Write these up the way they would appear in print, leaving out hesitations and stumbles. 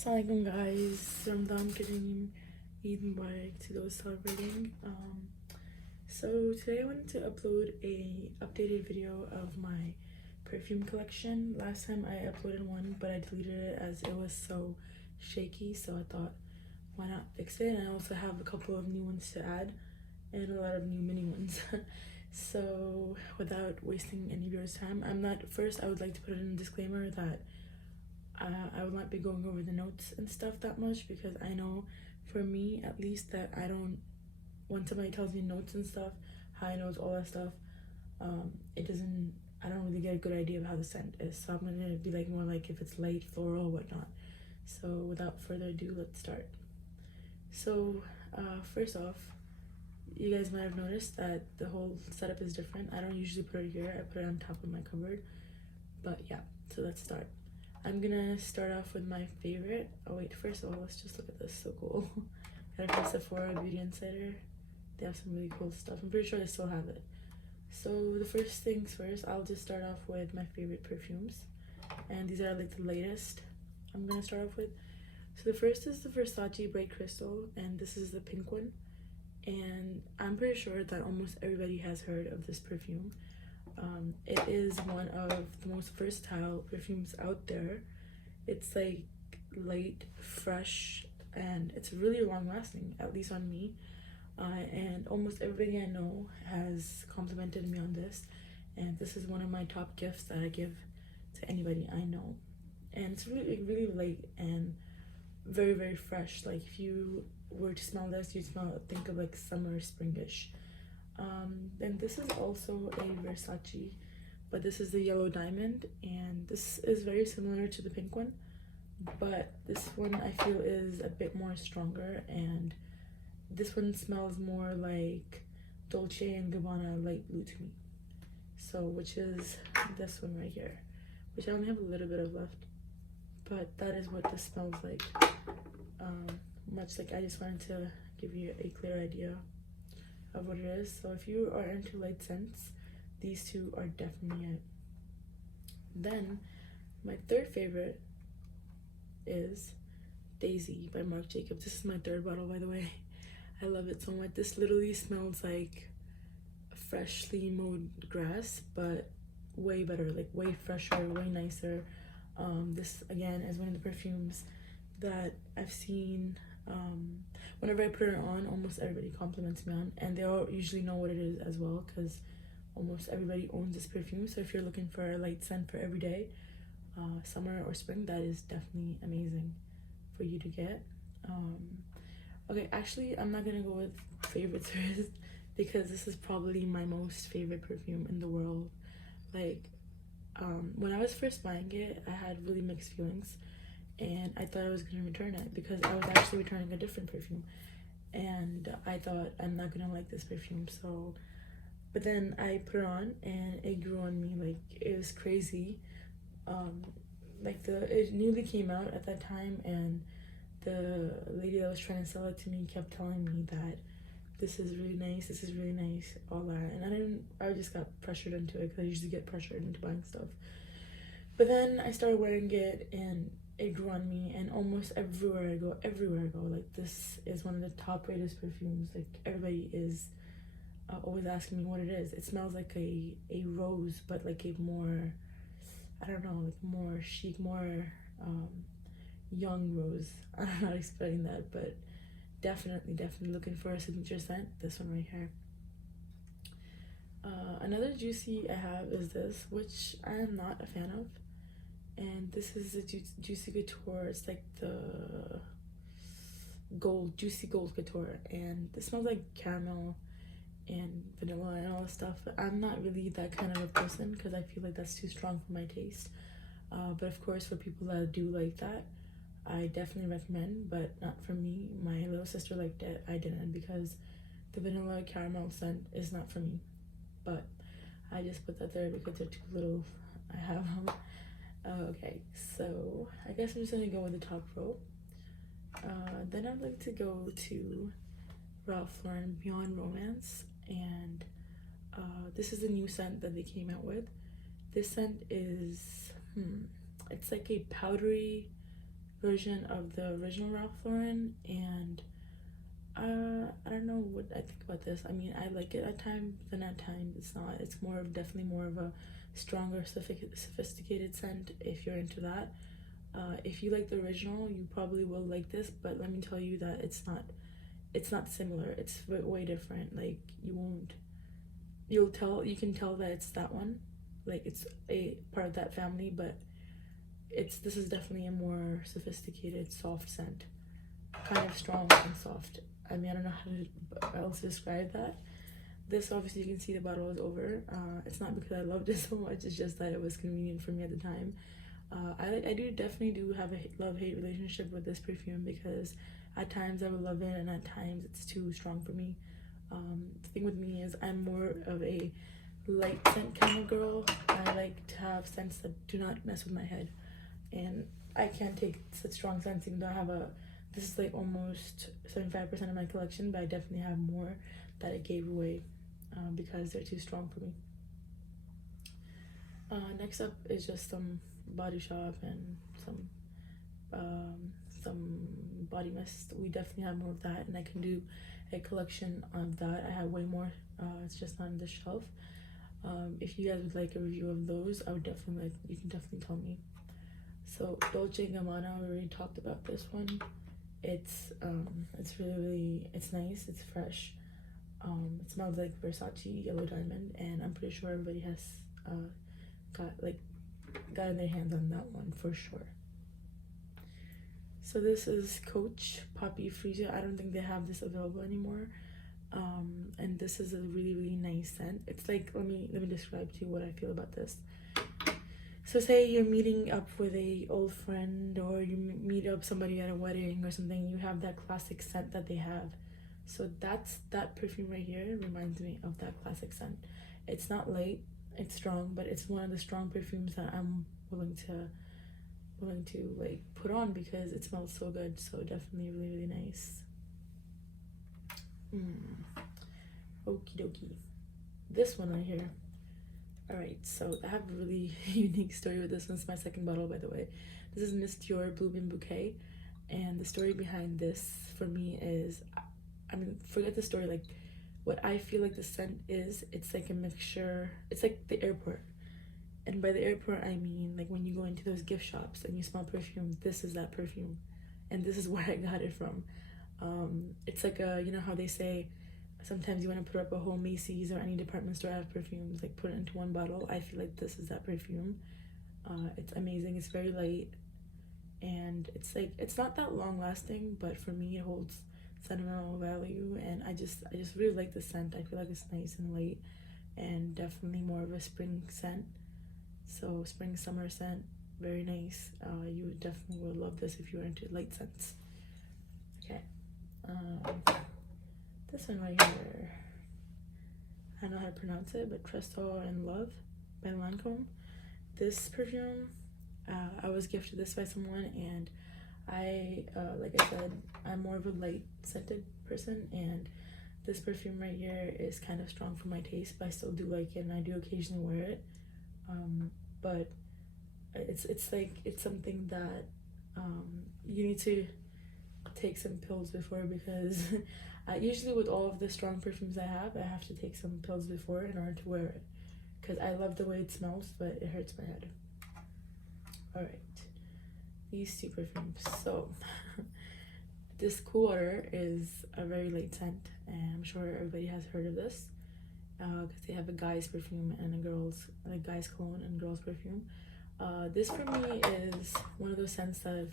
Assalamualaikum guys, Ramadan Kareem, Eid Mubarak to those celebrating. So today I wanted to upload a updated video of my perfume collection. Last time I uploaded one, but I deleted it as it was so shaky, so I thought, why not fix it? And I also have a couple of new ones to add and a lot of new mini ones. So without wasting any viewers' time, I would like to put in a disclaimer that I will not be going over the notes and stuff that much, because I know for me at least that when somebody tells me notes and stuff, high notes, all that stuff, I don't really get a good idea of how the scent is. So I'm gonna be like more like if it's light, floral, whatnot. So without further ado, let's start. So first off, you guys might have noticed that the whole setup is different. I don't usually put it here, I put it on top of my cupboard. But yeah, so let's start. I'm gonna start off with my favorite. Oh wait, first of all, let's just look at this. So cool. Got it from Sephora Beauty Insider. They have some really cool stuff. I'm pretty sure they still have it. So the first things first, I'll just start off with my favorite perfumes. And these are like the latest I'm gonna start off with. So the first is the Versace Bright Crystal, and this is the pink one. And I'm pretty sure that almost everybody has heard of this perfume. It is one of the most versatile perfumes out there. It's like light, fresh, and it's really long lasting, at least on me. And almost everybody I know has complimented me on this, and this is one of my top gifts that I give to anybody I know. And it's really, really light and very, very fresh. Like if you were to smell this, you'd think of like summer, springish. Then this is also a Versace, but this is the yellow diamond, and this is very similar to the pink one, but this one I feel is a bit more stronger, and this one smells more like Dolce and Gabbana light blue to me. So which is this one right here, which I only have a little bit of left, but that is what this smells like. Much like, I just wanted to give you a clear idea of what it is. So if you are into light scents, these two are definitely it. Then my third favorite is Daisy by Marc Jacobs. This is my third bottle, by the way. I love it so much. This literally smells like freshly mowed grass, but way better, like way fresher, way nicer. This again is one of the perfumes that I've seen. Whenever I put it on, almost everybody compliments me on, and they all usually know what it is as well, because almost everybody owns this perfume. So if you're looking for a light scent for every day, summer or spring, that is definitely amazing for you to get. Okay, actually I'm not gonna go with favorites first, because this is probably my most favorite perfume in the world. Like when I was first buying it, I had really mixed feelings, and I thought I was gonna return it because I was actually returning a different perfume, and I thought I'm not gonna like this perfume. So but then I put it on and it grew on me like it was crazy. Like it newly came out at that time, and the lady that was trying to sell it to me kept telling me that this is really nice, this is really nice, all that, and I just got pressured into it, because I usually get pressured into buying stuff. But then I started wearing it and it grew on me, and almost everywhere I go, like this is one of the top rated perfumes. Like everybody is always asking me what it is. It smells like a rose, but like a more, I don't know, like more chic, more young rose. I don't know how to explain that, but definitely looking for a signature scent, this one right here. Another juicy I have is this, which I am not a fan of, and this is the Juicy Couture. It's like the Juicy Gold Couture, and this smells like caramel and vanilla and all that stuff. But I'm not really that kind of a person, because I feel like that's too strong for my taste. But of course, for people that do like that, I definitely recommend, but not for me. My little sister liked it, I didn't, because the vanilla caramel scent is not for me. But I just put that there because they're too little. I have them. Okay, so I guess I'm just gonna go with the top row. Then I'd like to go to Ralph Lauren Beyond Romance, and this is the new scent that they came out with. This scent is it's like a powdery version of the original Ralph Lauren, and I don't know what I think about this. I mean, I like it at times, then at times it's not. It's definitely more of a stronger, sophisticated scent if you're into that. If you like the original, you probably will like this, but let me tell you that it's not similar. It's way different. Like, you can tell that it's that one. Like, it's a part of that family, but this is definitely a more sophisticated, soft scent. Kind of strong and soft. I mean, I don't know how else to describe that. This, obviously, you can see the bottle is over. It's not because I loved it so much, it's just that it was convenient for me at the time. I definitely do have a love-hate relationship with this perfume, because at times I would love it and at times it's too strong for me. The thing with me is I'm more of a light scent kind of girl. I like to have scents that do not mess with my head, and I can't take such strong scents, even though this is like almost 75% of my collection, but I definitely have more that I gave away because they're too strong for me. Next up is just some Body Shop and some body mist. We definitely have more of that, and I can do a collection of that. I have way more. It's just not on the shelf. If you guys would like a review of those, you can definitely tell me. So Dolce & Gabbana, we already talked about this one. It's really it's nice. It's fresh. It smells like Versace Yellow Diamond, and I'm pretty sure everybody has gotten their hands on that one for sure. So this is Coach Poppy Freesia. I don't think they have this available anymore. And this is a really nice scent. It's like, let me describe to you what I feel about this. So say you're meeting up with a old friend, or you meet up somebody at a wedding or something, you have that classic scent that they have. So that perfume right here reminds me of that classic scent. It's not light, it's strong, but it's one of the strong perfumes that I'm willing to like put on because it smells so good. So definitely really nice. Okie dokie. This one right here. Alright, so I have a really unique story with this one. It's my second bottle, by the way. This is Miss Dior Blue Bean Bouquet, and the story behind this for me is, I mean, forget the story, like what I feel like the scent is, it's like a mixture. It's like the airport. And by the airport, I mean like when you go into those gift shops and you smell perfume, this is that perfume. And this is where I got it from. It's like you know how they say sometimes you want to put up a whole Macy's or any department store have perfumes, like put it into one bottle. I feel like this is that perfume. It's amazing. It's very light, and it's not that long lasting, but for me it holds sentimental value, and I just really like the scent. I feel like it's nice and light, and definitely more of a spring scent. So spring summer scent, very nice. You definitely would love this if you were into light scents. Okay. This one right here, I don't know how to pronounce it, but Tresto and Love by Lancome. This perfume, I was gifted this by someone, and I, like I said, I'm more of a light scented person, and this perfume right here is kind of strong for my taste, but I still do like it, and I do occasionally wear it. But it's something that you need to take some pills before, because usually with all of the strong perfumes I have to take some pills before in order to wear it, because I love the way it smells, but it hurts my head. Alright, these two perfumes. So this Cool Water is a very light scent, and I'm sure everybody has heard of this, because they have a guy's perfume and a guy's cologne and girl's perfume. This for me is one of those scents that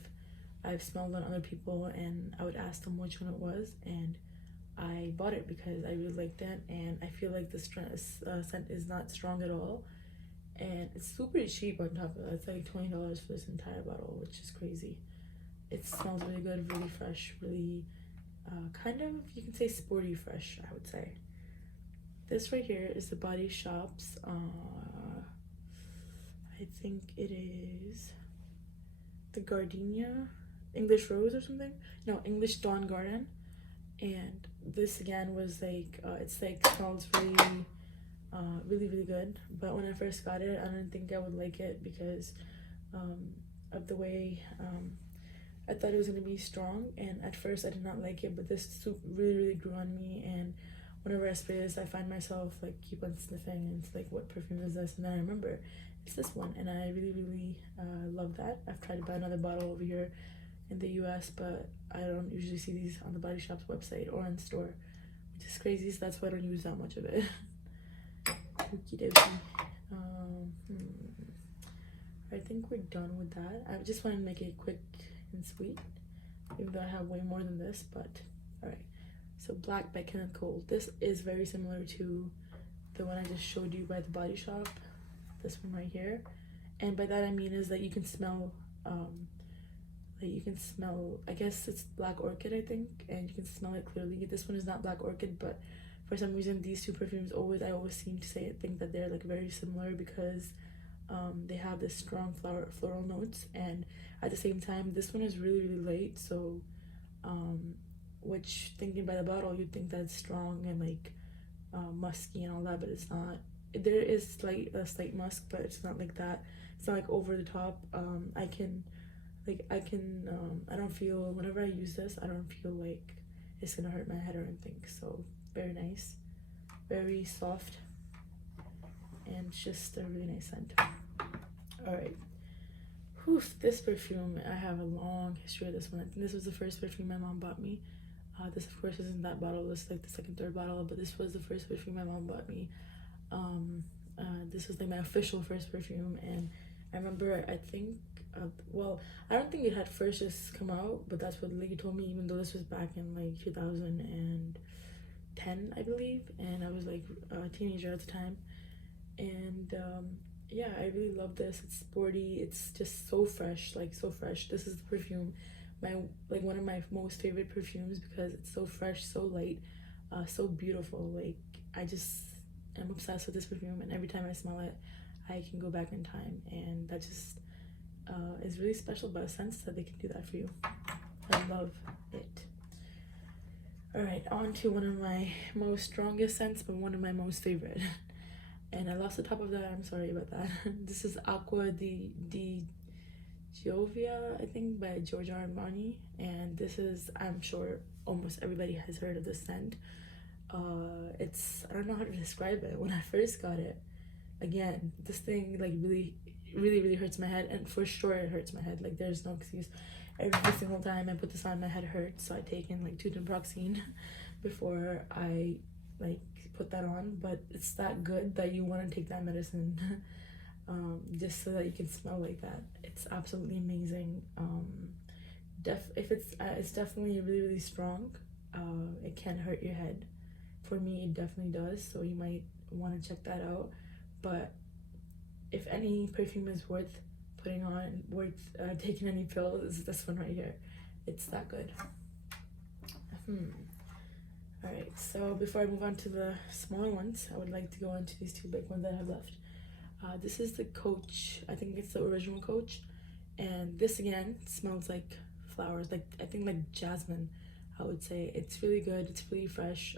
I've smelled on other people, and I would ask them which one it was, and I bought it because I really liked it, and I feel like the scent is not strong at all, and it's super cheap on top of that. It's like $20 for this entire bottle, which is crazy. It smells really good, really fresh, really kind of, you can say sporty fresh, I would say. This right here is the Body Shop's, I think it is the Gardenia English Rose or something. No, English Dawn Garden. And this again was like, it's like smells really good. But when I first got it, I didn't think I would like it because of the way I thought it was gonna be strong, and at first I did not like it, but this soup really grew on me. And whenever I spray this, I find myself like keep on sniffing, and it's like, what perfume is this? And then I remember it's this one, and I really love that. I've tried to buy another bottle over here in the US, but I don't usually see these on the Body Shop's website or in store, which is crazy, so that's why I don't use that much of it. Okie dokie. I think we're done with that. I just want to make it quick and sweet, even though I have way more than this, but alright. So Black by Kenneth Cole. This is very similar to the one I just showed you by the Body Shop, this one right here. And by that I mean is that you can smell, I guess it's Black Orchid, I think, and you can smell it clearly. This one is not Black Orchid, but for some reason these two perfumes I always seem to think that they're like very similar, because they have this strong floral notes, and at the same time this one is really light, so which, thinking by the bottle, you'd think that's strong and like musky and all that, but it's not. There is a slight musk, but it's not like that. It's not like over the top. I don't feel, whenever I use this, I don't feel like it's gonna hurt my head or anything. So very nice, very soft, and it's just a really nice scent. All right. This perfume, I have a long history of this one. I think this was the first perfume my mom bought me. This of course isn't that bottle, this is like the second, third bottle, but this was the first perfume my mom bought me. This was like my official first perfume, and I remember, I think, well, I don't think it had first just come out, but that's what the lady told me, even though this was back in like 2010, I believe, and I was like a teenager at the time. And yeah, I really love this. It's sporty, it's just so fresh, like so fresh. This is the perfume, one of my most favorite perfumes, because it's so fresh, so light, so beautiful. Like, I just am obsessed with this perfume, and every time I smell it I can go back in time, and that just is really special about a sense that they can do that for you. I love it. Alright, on to one of my most strongest scents, but one of my most favorite. And I lost the top of that, I'm sorry about that. This is Acqua di Giovia, I think, by Giorgio Armani, and this is, I'm sure almost everybody has heard of this scent. I don't know how to describe it. When I first got it, again, this thing like really hurts my head, and for sure it hurts my head, like there's no excuse. Every single time I put this on, my head hurts, so I take in like 2 naproxen before I like put that on. But it's that good that you want to take that medicine just so that you can smell like that. It's absolutely amazing. It's definitely really strong. It can hurt your head. For me, it definitely does, so you might want to check that out. But if any perfume is worth putting on, taking any pills, is this one right here. It's that good. Alright, so before I move on to the smaller ones, I would like to go into these 2 big ones that I have left. This is the Coach, I think it's the original Coach, and this again smells like flowers, like I think like jasmine, I would say. It's really good, it's really fresh.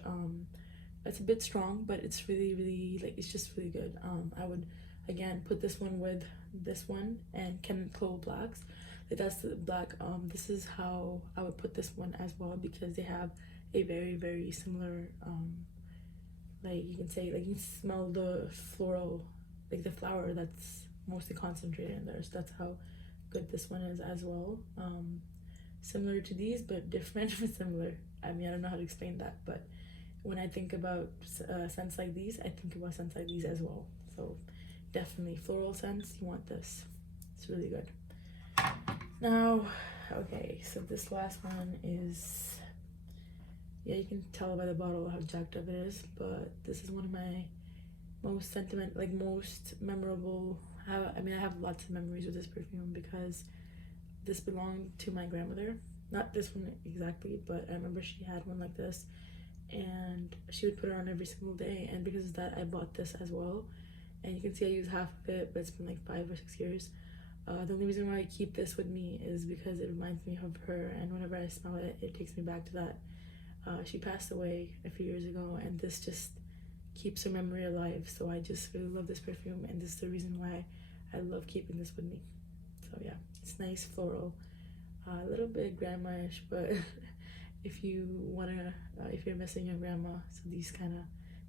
It's a bit strong, but it's really like, it's just really good. I would again put this one with this one and Kenneth Cole Blacks, like that's the black. This is how I would put this one as well, because they have a very similar like, you can say, like you can smell the floral, like the flower that's mostly concentrated in there, so that's how good this one is as well. Similar to these but different. Similar, I mean, I don't know how to explain that, but when I think about scents like these, I think about scents like these as well. So definitely floral scents, you want this. It's really good. Now, okay, so this last one is, yeah, you can tell by the bottle how jacked up it is, but this is one of my most most memorable. I have lots of memories with this perfume, because this belonged to my grandmother. Not this one exactly, but I remember she had one like this, and she would put it on every single day, and because of that I bought this as well. And you can see I used half of it, but it's been like 5 or 6 years. The only reason why I keep this with me is because it reminds me of her, and whenever I smell it, it takes me back to that. She passed away a few years ago, and this just keeps her memory alive. So I just really love this perfume, and this is the reason why I love keeping this with me. So yeah, it's nice, floral, A little bit grandma-ish, but if you wanna, if you're missing your grandma, so these kind of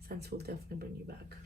scents will definitely bring you back.